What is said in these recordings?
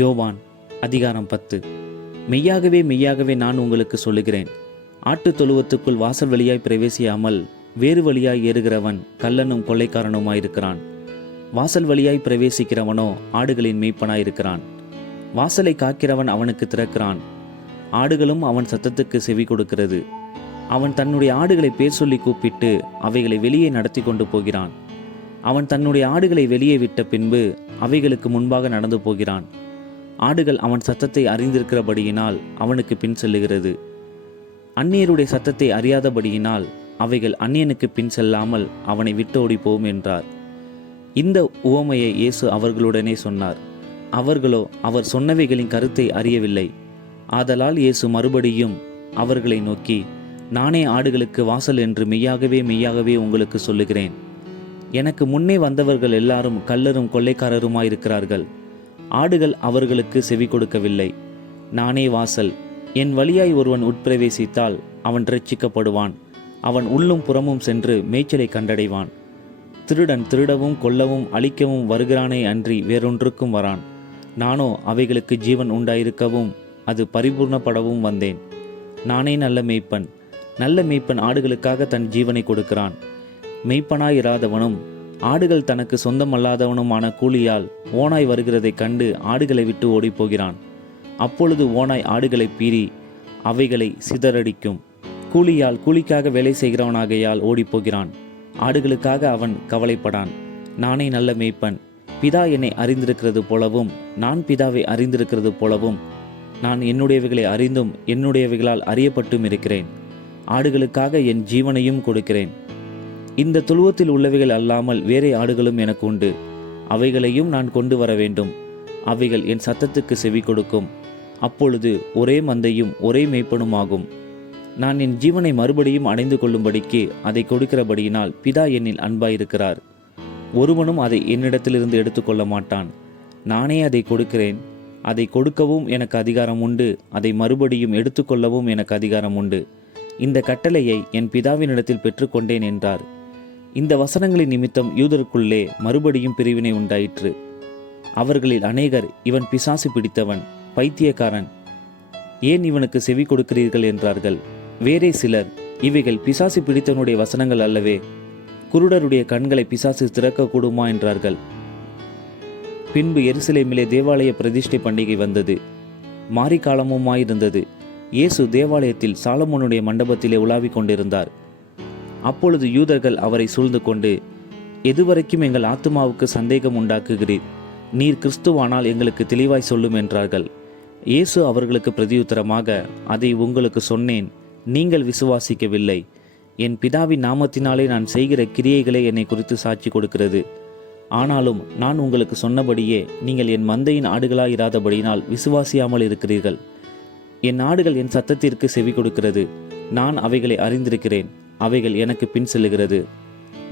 யோவான் அதிகாரம் 10. மெய்யாகவே மெய்யாகவே நான் உங்களுக்கு சொல்லுகிறேன், ஆட்டுத் தொழுவத்துக்குள் வாசல் வழியாய் பிரவேசியாமல் வேறு வழியாய் ஏறுகிறவன் கள்ளனும் கொள்ளைக்காரனுமாயிருக்கிறான். வாசல் வழியாய் பிரவேசிக்கிறவனோ ஆடுகளின் மேய்ப்பனாயிருக்கிறான். வாசலை காக்கிறவன் அவனுக்கு திறக்கிறான். ஆடுகளும் அவன் சத்தத்துக்கு செவி கொடுக்கிறது. அவன் தன்னுடைய ஆடுகளை பேர் சொல்லி கூப்பிட்டு அவைகளை வெளியே நடத்தி கொண்டு போகிறான். அவன் தன்னுடைய ஆடுகளை வெளியே விட்ட பின்பு அவைகளுக்கு முன்பாக நடந்து போகிறான். ஆடுகள் அவன் சத்தத்தை அறிந்திருக்கிறபடியினால் அவனுக்கு பின் செல்லுகிறது. அந்நியருடைய சத்தத்தை அறியாதபடியினால் அவைகள் அந்நியனுக்கு பின் செல்லாமல் அவனை விட்டு ஓடி போகும் என்றார். இந்த உவமையை இயேசு அவர்களுடனே சொன்னார். அவர்களோ அவர் சொன்னவைகளின் கருத்தை அறியவில்லை. ஆதலால் இயேசு மறுபடியும் அவர்களை நோக்கி, நானே ஆடுகளுக்கு வாசல் என்று மெய்யாகவே மெய்யாகவே உங்களுக்கு சொல்லுகிறேன். எனக்கு முன்னே வந்தவர்கள் எல்லாரும் கள்ளரும் கொள்ளைக்காரருமாயிருக்கிறார்கள். ஆடுகள் அவர்களுக்கு செவி கொடுக்கவில்லை. நானே வாசல். என் வழியாய் ஒருவன் உட்பிரவேசித்தால் அவன் இரட்சிக்கப்படுவான். அவன் உள்ளும் புறமும் சென்று மேய்ச்சலை கண்டடைவான். திருடன் திருடவும் கொல்லவும் அழிக்கவும் வருகிறானே அன்றி வேறொன்றுக்கும் வரான். நானோ அவைகளுக்கு ஜீவன் உண்டாயிருக்கவும் அது பரிபூர்ணப்படவும் வந்தேன். நானே நல்ல மேய்ப்பன். நல்ல மேய்ப்பன் ஆடுகளுக்காக தன் ஜீவனை கொடுக்கிறான். மெய்ப்பனாயிராதவனும் ஆடுகள் தனக்கு சொந்தமல்லாதவனுமான கூலியால் ஓனாய் வருகிறதைக் கண்டு ஆடுகளை விட்டு ஓடிப்போகிறான். அப்பொழுது ஓனாய் ஆடுகளை பீறி அவைகளை சிதறடிக்கும். கூலியால் கூலிக்காக வேலை செய்கிறவனாகையால் ஓடிப்போகிறான். ஆடுகளுக்காக அவன் கவலைப்படான். நானே நல்ல மேய்ப்பன். பிதா என்னை அறிந்திருக்கிறது போலவும் நான் பிதாவை அறிந்திருக்கிறது போலவும் நான் என்னுடையவைகளை அறிந்தும் என்னுடையவைகளால் அறியப்பட்டும் இருக்கிறேன். ஆடுகளுக்காக என் ஜீவனையும் கொடுக்கிறேன். இந்த தொழுவத்தில் உள்ளவைகள் அல்லாமல் வேறே ஆடுகளும் எனக்கு உண்டு. அவைகளையும் நான் கொண்டு வர வேண்டும். அவைகள் என் சத்தத்துக்கு செவி கொடுக்கும். அப்பொழுது ஒரே மந்தையும் ஒரே மேய்ப்பனுமாகும். நான் என் ஜீவனை மறுபடியும் அடைந்து கொள்ளும்படிக்கு அதை கொடுக்கிறபடியினால் பிதா என்னில் அன்பாயிருக்கிறார். ஒருவனும் அதை என்னிடத்திலிருந்து எடுத்துக்கொள்ள மாட்டான். நானே அதை கொடுக்கிறேன். அதை கொடுக்கவும் எனக்கு அதிகாரம் உண்டு. அதை மறுபடியும் எடுத்துக்கொள்ளவும் எனக்கு அதிகாரம் உண்டு. இந்த கட்டளையை என் பிதாவினிடத்தில் பெற்றுக்கொண்டேன் என்றார். இந்த வசனங்களின் நிமித்தம் யூதருக்குள்ளே மறுபடியும் பிரிவினை உண்டாயிற்று. அவர்களில் அநேகர், இவன் பிசாசு பிடித்தவன், பைத்தியக்காரன், ஏன் இவனுக்கு செவி கொடுக்கிறீர்கள் என்றார்கள். வேறே சிலர், இவைகள் பிசாசு பிடித்தவனுடைய வசனங்கள் அல்லவே, குருடருடைய கண்களை பிசாசு திறக்கக்கூடுமா என்றார்கள். பின்பு எருசலேமிலே தேவாலய பிரதிஷ்டை பண்டிகை வந்தது. மாரிக்காலமுமாயிருந்தது. இயேசு தேவாலயத்தில் சாலமோனுடைய மண்டபத்திலே உலாவிக் கொண்டிருந்தார். அப்பொழுது யூதர்கள் அவரை சூழ்ந்து கொண்டு, எதுவரைக்கும் எங்கள் ஆத்துமாவுக்கு சந்தேகம் உண்டாக்குகிறீர்? நீர் கிறிஸ்துவானால் எங்களுக்கு தெளிவாய் சொல்லும் என்றார்கள். இயேசு அவர்களுக்கு பிரதியுத்தரமாக, அதை உங்களுக்கு சொன்னேன், நீங்கள் விசுவாசிக்கவில்லை. என் பிதாவின் நாமத்தினாலே நான் செய்கிற கிரியைகளே என்னை குறித்து சாட்சி கொடுக்கிறது. ஆனாலும் நான் உங்களுக்கு சொன்னபடியே நீங்கள் என் மந்தையின் ஆடுகளாயிராதபடியினால் விசுவாசியாமல் இருக்கிறீர்கள். என் ஆடுகள் என் சத்தத்திற்கு செவி கொடுக்கிறது. நான் அவைகளை அறிந்திருக்கிறேன். அவைகள் எனக்கு பின் செல்லுகிறது.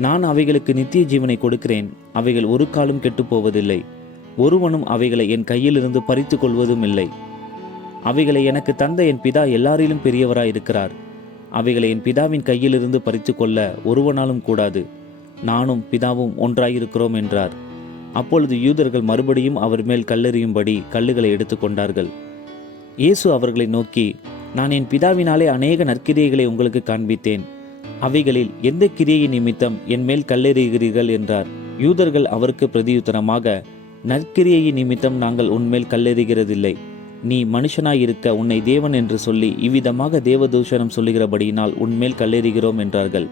நான் அவைகளுக்கு நித்திய ஜீவனை கொடுக்கிறேன். அவைகள் ஒரு காலம் கெட்டுப்போவதில்லை. ஒருவனும் அவைகளை என் கையிலிருந்து பறித்து கொள்வதும் இல்லை. அவைகளை எனக்கு தந்த என் பிதா எல்லாரிலும் பெரியவராயிருக்கிறார். அவைகளை என் பிதாவின் கையிலிருந்து பறித்து கொள்ள ஒருவனாலும் கூடாது. நானும் பிதாவும் ஒன்றாயிருக்கிறோம் என்றார். அப்பொழுது யூதர்கள் மறுபடியும் அவர் மேல் கல்லெறியும்படி கல்லுகளை எடுத்துக்கொண்டார்கள். இயேசு அவர்களை நோக்கி, நான் என் பிதாவினாலே அநேக நற்கிரியைகளை உங்களுக்கு காண்பித்தேன். அவைகளில் எந்த கிரியை நிமித்தம் என் மேல் கல்லெறிகிறீர்கள் என்றார். யூதர்கள் அவருக்கு பிரதியுத்தரமாக, நற்கிரியை நிமித்தம் நாங்கள் உன்மேல் கல்லெறிகிறதில்லை. நீ மனுஷனாயிருக்க உன்னை தேவன் என்று சொல்லி இவ்விதமாக தேவதூஷணம் சொல்லுகிறபடியினால் உன்மேல் கல்லெறிகிறோம் என்றார்கள்.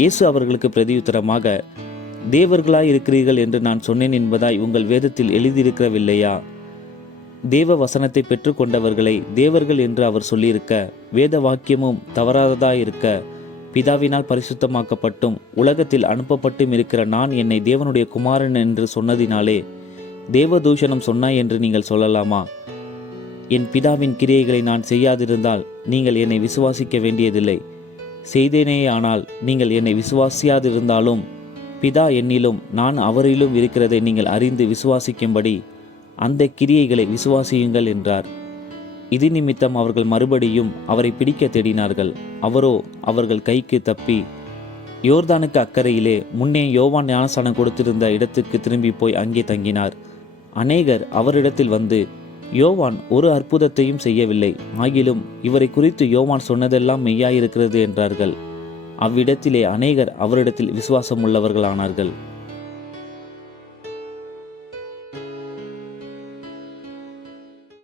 இயேசு அவர்களுக்கு பிரதியுத்தரமாக, தேவர்களாயிருக்கிறீர்கள் என்று நான் சொன்னேன் என்பதாய் உங்கள் வேதத்தில் எழுதியிருக்கவில்லையா? தேவ வசனத்தை பெற்றுக்கொண்டவர்களை தேவர்கள் என்று அவர் சொல்லியிருக்க, வேத வாக்கியமும் தவறாததாயிருக்க, பிதாவினால் பரிசுத்தமாக்கப்பட்டும் உலகத்தில் அனுப்பப்பட்டும் இருக்கிற நான் என்னை தேவனுடைய குமாரன் என்று சொன்னதினாலே தேவதூஷணம் சொன்னாய் என்று நீங்கள் சொல்லலாமா? என் பிதாவின் கிரியைகளை நான் செய்யாதிருந்தால் நீங்கள் என்னை விசுவாசிக்க வேண்டியதில்லை. செய்தேனேயானால் நீங்கள் என்னை விசுவாசியாதிருந்தாலும் பிதா என்னிலும் நான் அவரிலும் இருக்கிறதை நீங்கள் அறிந்து விசுவாசிக்கும்படி அந்த கிரியைகளை விசுவாசியுங்கள் என்றார். இது நிமித்தம் அவர்கள் மறுபடியும் அவரை பிடிக்க தேடினார்கள். அவரோ அவர்கள் கைக்கு தப்பி யோர்தானுக்கு அக்கறையிலே முன்னே யோவான் ஞானஸ்நானம் கொடுத்திருந்த இடத்துக்கு திரும்பி போய் அங்கே தங்கினார். அநேகர் அவரிடத்தில் வந்து, யோவான் ஒரு அற்புதத்தையும் செய்யவில்லை, ஆகிலும் இவரை குறித்து யோவான் சொன்னதெல்லாம் மெய்யாயிருக்கிறது என்றார்கள். அவ்விடத்திலே அநேகர் அவரிடத்தில் விசுவாசம் உள்ளவர்களானார்கள்.